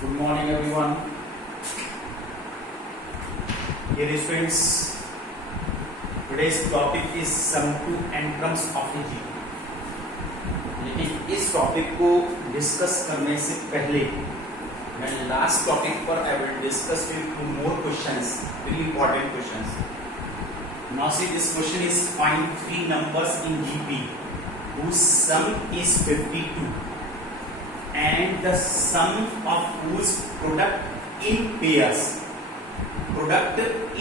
Good morning everyone. Dear students, today's topic is sum to entrance of a GP. लेकिन इस topic को discuss करने से पहले मैं लास्ट टॉपिक पर आई will discuss with two more questions, very important questions. Now see, this question is find three numbers in GP whose sum is 52 and the sum of whose product in pairs. Product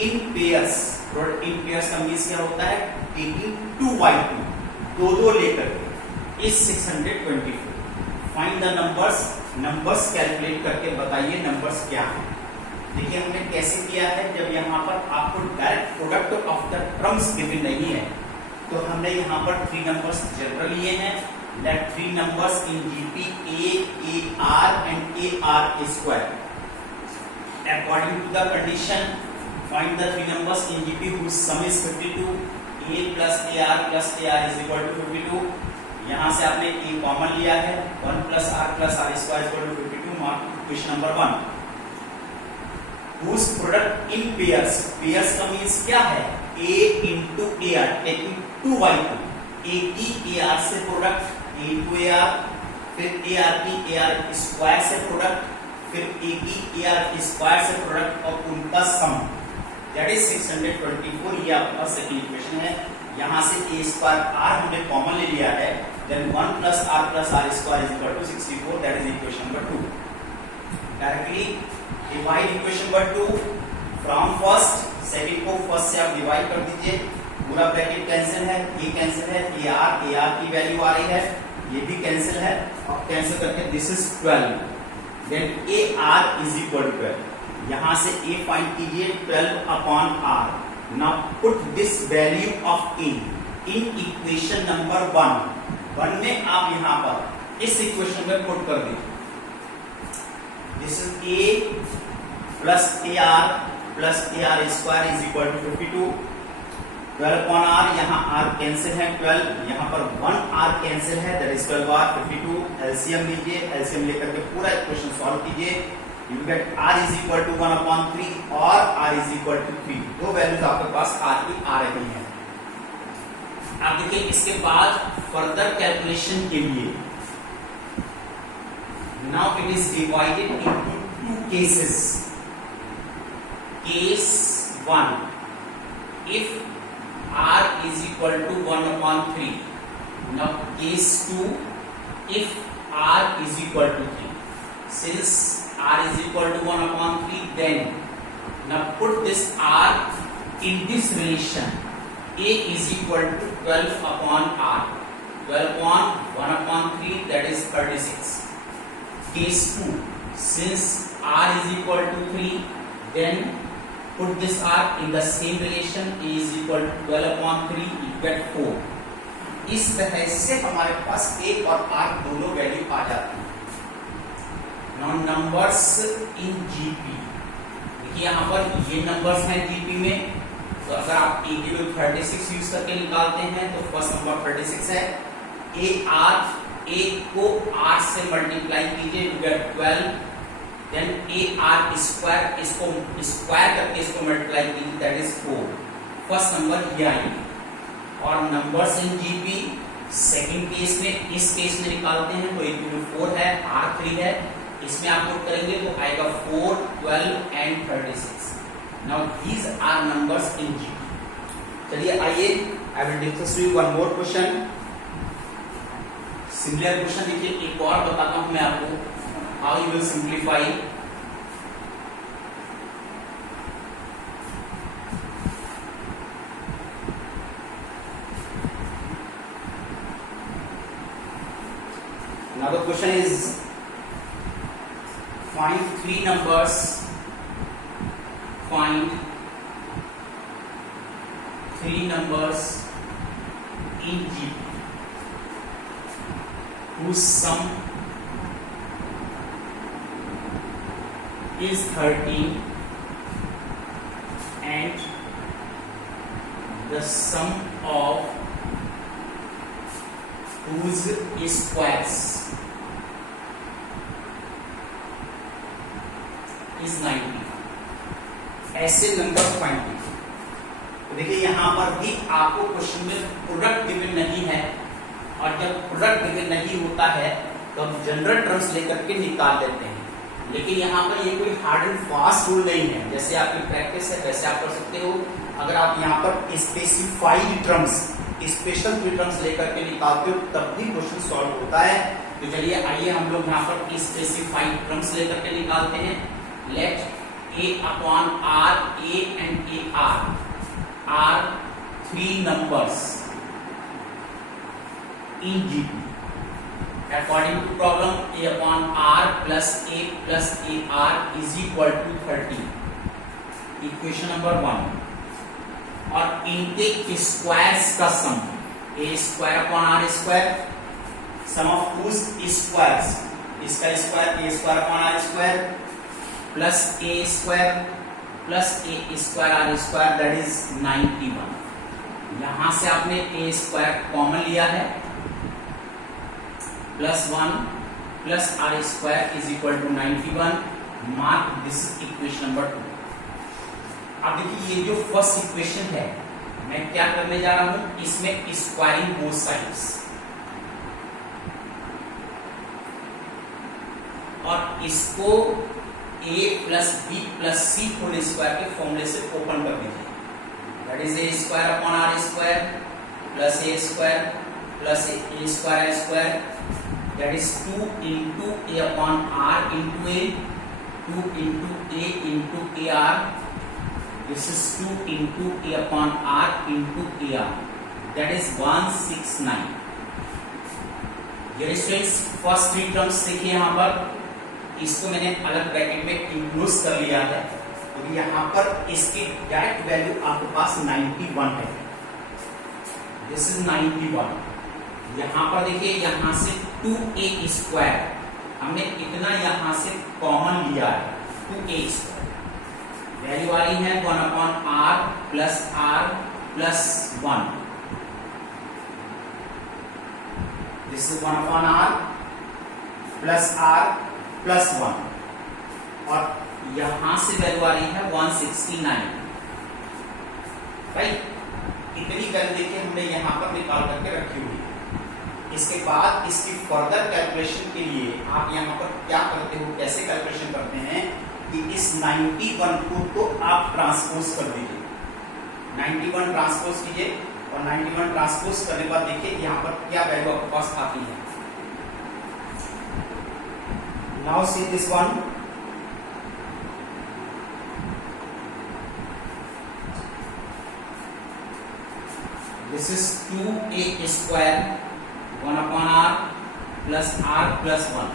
in pairs. Product in pairs का means क्या होता है? taking 2 by 2 दो लेकर is 624. Find the numbers. Numbers calculate करके बताइए numbers क्या है. देखिए हमने कैसे किया है, जब यहाँ पर आपको direct product of the terms given नहीं है तो हमने यहाँ पर 3 नंबर्स जनरल लिए हैं. That 3 numbers in GP A, AR and AR square. According to the condition, find the 3 numbers in GP whose sum is 52. A plus AR is equal to 52. यहाँ से आपने A कॉमन लिया है. 1 plus R square is equal to 52. Mark question number 1. Whose product in pairs? Pairs का means क्या है? A into AR taking 2 by 2. A की AR से प्रोडक्ट A into AR, फिर AR की AR स्क्वायर से प्रोडक्ट, फिर A की AR स्क्वायर से प्रोडक्ट और उनका सम, दैट इज 624. ये आपका सेकंड इक्वेशन है. यहाँ से A स्क्वायर R हमने कॉमन ले लिया है. Then 1 plus R square is equal to 64. That is equation number 2. Directly divide equation number 2 from first. Second को फर्स्ट से आप डिवाइड कर दीजिए. पूरा ब्रैकेट कैंसिल है, ये कैंसिल है, AR की वैल्यू आ रही है, ये भी कैंसिल है और कैंसिल करके this is 12. Then AR is equal to 12. यहां से A फाइंड कीजिए 12 upon R. Now put this value of A in equation number 1 में आप यहां पर इस इक्वेशन में पुट कर दीजिए. This is A plus AR square is equal to 52. 12 upon R, यहाँ R कैंसिल है 12, यहाँ पर 1 R कैंसिल है, दैट इज 12R 52. एलसीएम लीजिए, एलसीएम लेकर के पूरा इक्वेशन सॉल्व कीजिए. You get R is equal to 1 upon 3 और R इज इक्वल टू 3. दो वैल्यूज आपके पास R की आ रही हैं. अब देखिए इसके बाद फर्दर कैलकुलेशन के लिए now it is divided into 2 cases. Case 1, if R is equal to 1 upon 3. Now case 2, if R is equal to 3. Since R is equal to 1 upon 3, then now put this R in this relation. A is equal to 12 upon R. 12 upon 1 upon 3, that is 36. Case 2, since R is equal to 3, then put this R in the same relation. A is equal to 12 upon 3, you get 4. इस तरह से हमारे पास A और R दोनों value आ जाती है. Now numbers in GP. देखिए यहाँ पर ये नंबर्स हैं GP में. तो अगर आप A की वैल्यू 36 यूज करके निकालते हैं तो फर्स्ट नंबर 36 है. A को R से मल्टीप्लाई कीजिए, you get 12. Then AR square, इसको स्क्वायर करके इसको मल्टीप्लाई कीजिए, दैट इज 4. फर्स्ट नंबर ये आएगी. और numbers in GP second case में, इस केस में निकालते हैं तो A 4 है, R 3 है. इसमें आप पुट करेंगे तो आएगा 4, 12 and 36. Now these are numbers in GP. चलिए आइए, I will discuss with one more question. Similar question देखिए एक और बताता हूं मैं आपको how you will simplify. Now the question is find 3 numbers. Find 3 numbers in GP whose sum is 13 and the sum of whose squares is 90। ऐसे number find कीजिए। तो देखिए यहां पर भी आपको क्वेश्चन में प्रोडक्ट गिवन नहीं है, और जब प्रोडक्ट गिवन नहीं होता है तो हम जनरल टर्म्स लेकर के निकाल लेते हैं। लेकिन यहाँ पर ये कोई हार्ड एंड फास्ट रूल नहीं है, जैसे आपकी प्रैक्टिस है वैसे आप कर सकते हो। अगर आप यहाँ पर स्पेसिफाइड टर्म्स, स्पेशल टर्म्स लेकर के निकालते हो तब भी क्वेश्चन सॉल्व होता है। तो चलिए आइए हम लोग यहाँ पर स्पेसिफाइड टर्म्स लेकर के निकालते हैं। Let a upon r, a and a are three numbers in GP. According to problem, a upon r plus ar is equal to 30. Equation number 1. और इनके स्क्वायर्स का sum, a square upon r square, sum of two squares, इसका square a square upon r square plus a square plus a square r square, that is 91। यहां से आपने a square common लिया है, plus 1 plus r square is equal to 91। Mark this equation number 2। अब देखिए ये जो फर्स्ट इक्वेशन है, मैं क्या करने जा रहा हूं, इसमें स्क्वायरिंग बोथ साइड्स, और इसको a plus B plus C whole square के फॉर्मूले से ओपन कर दीजिए। That is a square upon R square plus a square plus a square square, that is 2 into a upon r into a, 2 into a into ar, this is 2 into a upon r into ar, that is 169। ये students first three terms देखिए, यहाँ पर इसको मैंने अलग bracket में include कर लिया है, तो यहाँ पर इसकी डायरेक्ट वैल्यू आपके पास 91 है। This is 91। यहाँ पर देखिए, यहाँ से 2a स्क्वायर हमने इतना यहां से कॉमन लिया है, 2a स्क्वायर, वैल्यू वाली है 1 upon r plus 1, this is 1 upon r plus 1, और यहां से वैल्यू वाली है 169। राइट, इतनी वैल्यू देखिए हमने यहां पर निकाल करके रखी हुई है। इसके बाद इसकी फर्दर कैलकुलेशन के लिए आप यहाँ पर क्या करते हो, कैसे कैलकुलेशन करते हैं कि इस 91 को तो आप ट्रांसपोज कर दीजिए, 91 ट्रांसपोज कीजिए, और 91 ट्रांसपोज करने के बाद देखिए यहाँ पर क्या वैल्यू आपके पास आती है। Now see this one, this is 2a square 1 upon r plus r plus 1,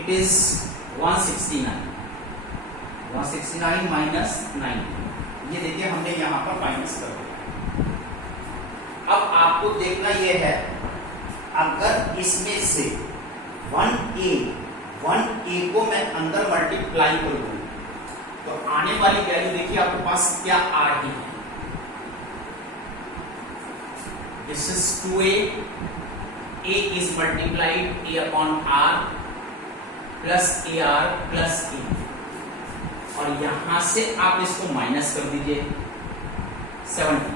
it is 169 minus 90। ये देखिए हमने यहाँ पर माइनस कर दिया। अब आपको देखना ये है, अगर इसमें से 1a को मैं अंदर मल्टीप्लाई कर दूं तो आने वाली वैल्यू देखिए आपके पास क्या आ रही है। This is 2a, a is multiplied a upon r plus ar plus a, और यहां से आप इसको माइनस कर दीजिए 70।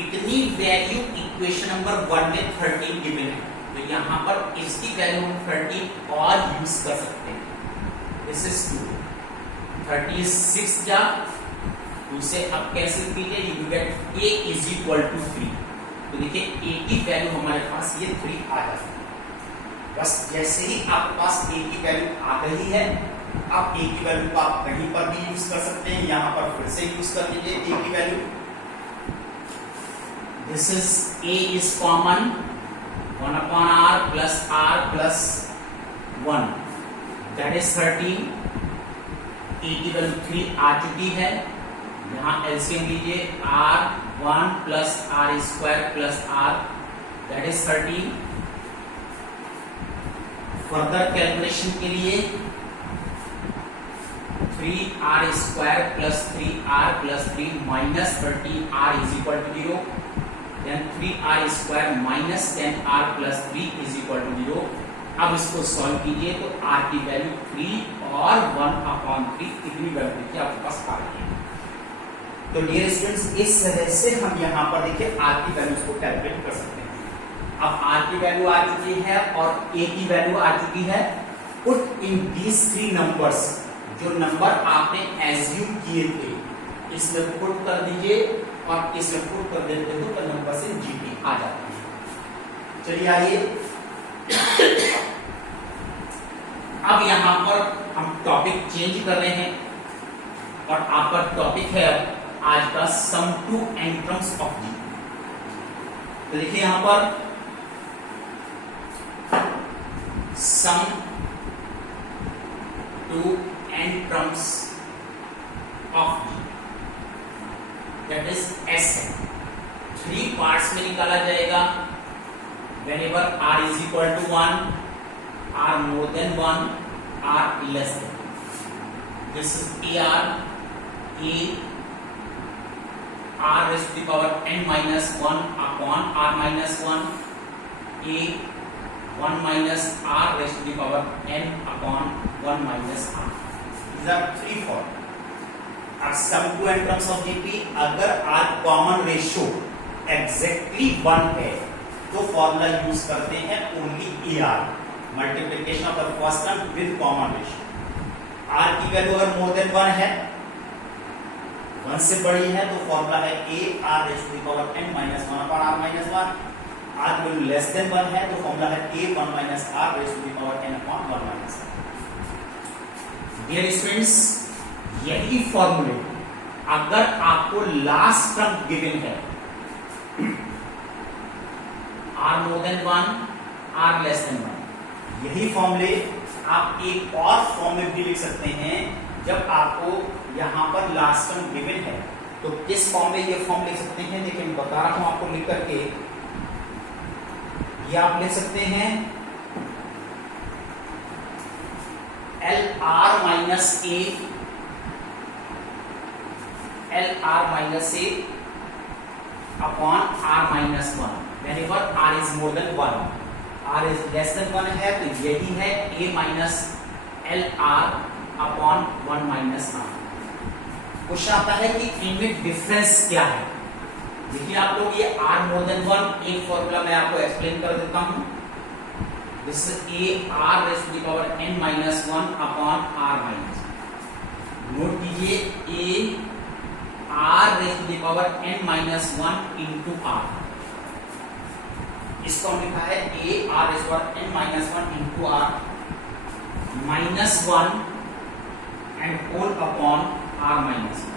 इतनी वैल्यू इक्वेशन नंबर 1 में 13 गिवन है, तो यहां पर इसकी वैल्यू हम 13 और यूज कर सकते हैं। दिस इज 2, 36 जा उसे अब कैसे कीजिए, you get a is equal to 3। तो देखिए a की वैल्यू हमारे पास ये 3 आ जाती है। बस जैसे ही आपके पास a की वैल्यू आ गई है, आप a की वैल्यू को आप कहीं पर भी यूज कर सकते हैं, यहां पर फिर से यूज कर लीजिए a की value. This is a is common 1 upon r plus 1, that is 13। a की वैल्यू 3 आ चुकी है, यहाँ एलसीएम लीजिए, r1 plus r square plus r, that is 13। Further calculation के लिए 3r square plus 3r plus 3 minus 13r is equal to 0, then 3r square minus 10r plus 3 is equal to 0। अब इसको solve कीजिए तो r की value 3 और 1/3 इतनी value देखिए आपके पास आ रही है। तो डियर स्टूडेंट्स, इस तरह से हम यहाँ पर देखिए r की वैल्यूज को कैलकुलेट कर सकते हैं। अब r की वैल्यू आ चुकी है और a की वैल्यू आ चुकी है। पुट इन दीज 3 नंबर्स, जो नंबर आपने एज्यूम किए थे इसमें पुट कर दीजिए और इसमें पुट कर देते हो तो नंबर से जीटी आ जाता है। चलिए आइए अब यहां पर हम टॉपिक चेंज कर रहे हैं और आपका टॉपिक है आज का सम टू एंट्रम्स ऑफ जी। तो देखिए यहां पर sum to n terms of G, that is S है। 3 पार्ट्स में निकाला जाएगा। whenever r is equal to 1, r more than 1, r less than 1. This is ar, r raised to the power n minus 1 upon r minus 1, a 1 minus r raised to the power n upon 1 minus r. these are 3 form। अब सम to n terms of GP, अगर r common ratio exactly 1 है तो formula use करते हैं only AR, multiplication of the first term with common ratio. R की value अगर more than 1 है, 1 से बड़ी है, तो फॉर्मूला है AR raise to the power n minus 1 upon r minus 1। R की वैल्यू लेस देन 1 है तो फॉर्मूला है A1 minus r raise to the power n अपॉन 1 माइनस r। डियर स्टूडेंट्स, यही फॉर्मूले अगर आपको लास्ट टर्म गिवन है r more than 1, r less than 1, यही फॉर्मूले आप एक और फॉर्म में भी लिख सकते हैं। जब आपको यहां पर लास्ट टर्म गिवन है तो किस फॉर्म में ये फॉर्म लिख सकते हैं, देखिए मैं बता रहा हूं आपको लिख करके। ये आप लिख सकते हैं LR minus A, LR minus A upon R minus 1, whenever R is more than 1, R is less than 1 है तो यही है A minus LR upon 1 minus R। Question आता है कि इनमें डिफरेंस क्या है। देखिए आप लोग, ये R more than 1 एक फॉर्मूला मैं आपको एक्सप्लेन कर देता हूं। This is A R raised to the power n minus 1 upon R minus 1। Note कीजिए A R raised to the power n minus 1 into R। इसको हम लिखा है A R raised to the power n minus 1 into R minus 1 and whole upon R minus 1।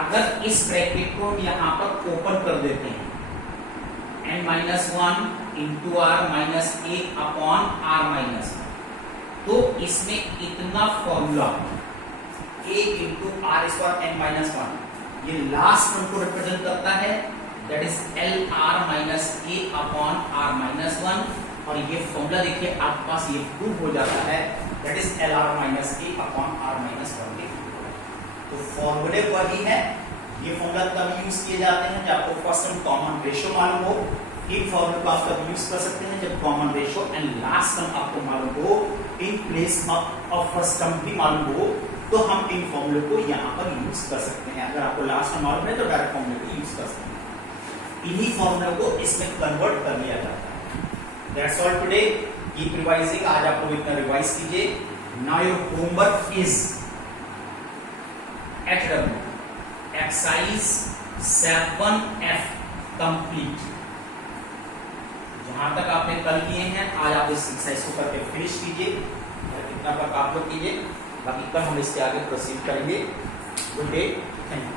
अगर इस bracket को हम यहां पर ओपन कर देते हैं, n minus 1 into R minus 1 upon R minus 1, तो इसमें इतना formula A into R is for n minus 1 ये लास्ट टर्म को रिप्रेजेंट करता है, that is LR minus A upon R minus 1। और ये फॉर्मूला देखिए आपके पास ये प्रूव हो जाता है, that is LR minus A upon R minus 1। तो फॉर्मूले वही है। ये फॉर्मूला तब यूज किए जाते हैं जब आपको फर्स्ट टर्म कॉमन रेशियो मालूम हो। इन फॉर्मूले को आप तब यूज कर सकते हैं जब common ratio and last term आपको मालूम हो, in place of first term भी मालूम हो, तो हम इन फॉर्मूले को यहाँ पर यूज कर सकते हैं। अगर आपको लास्ट टर्म मालूम है तो डायरेक्ट फॉर्मूले को यूज कर सकते हैं। इन्हीं फॉर्मूले को इसमें कन्वर्ट कर लिया जाता है। That's all today. Keep revising. आज आप लोग इतना रिवाइज कीजिए। Now your homework is exercise 7F complete. जहां तक आपने कल किए हैं आज आप इस एक्सरसाइज को करके फिनिश कीजिए। इतना तक आप लोग कीजिए, बाकी कल हम इसके आगे प्रोसीड करेंगे। Good day, thank you.